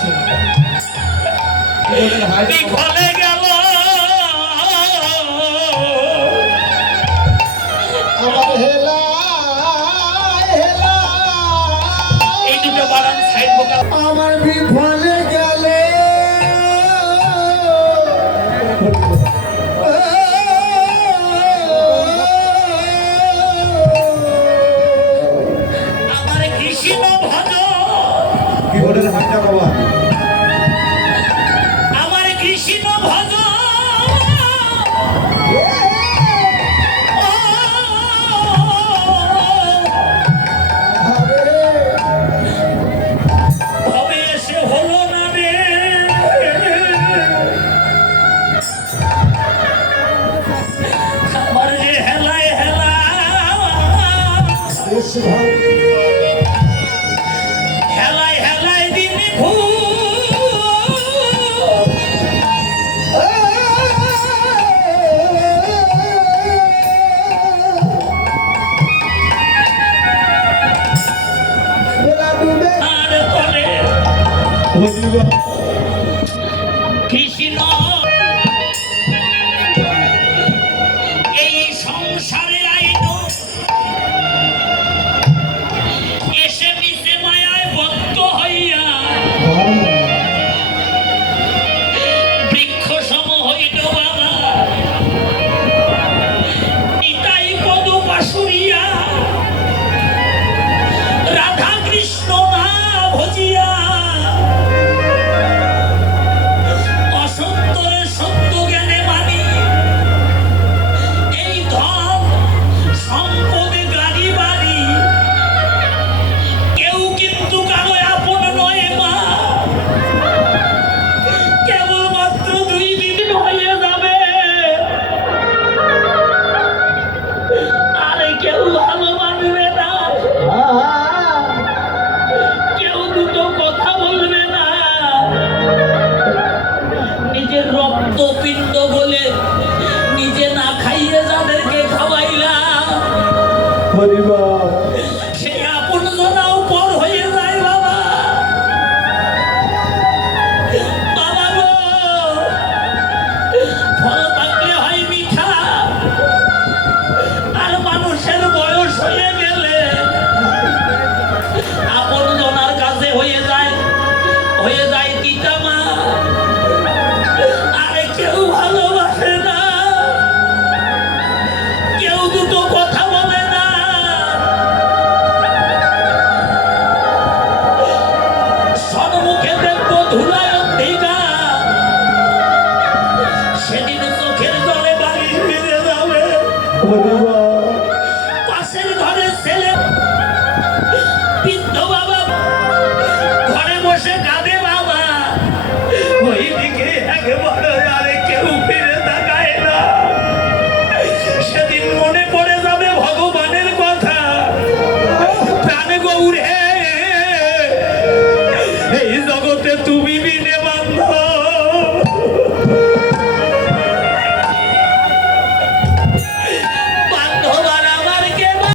যাচ্ছে বিফলে গেল আমার হেলা হেলা এই দুটো বানান সাইড ভোকাল আমার বিফলে গেলে আমার কৃষ্ণ ভজ কি বলেন হাঁটা বাবা আমার কৃষ্ণ ভজ তবে এসে হলো না রে আমার যে হেলায় হেলা বেশ ভালো হেলায় হেলায় দিনে ভূ বেলা ডুবে আর তলে হদিবা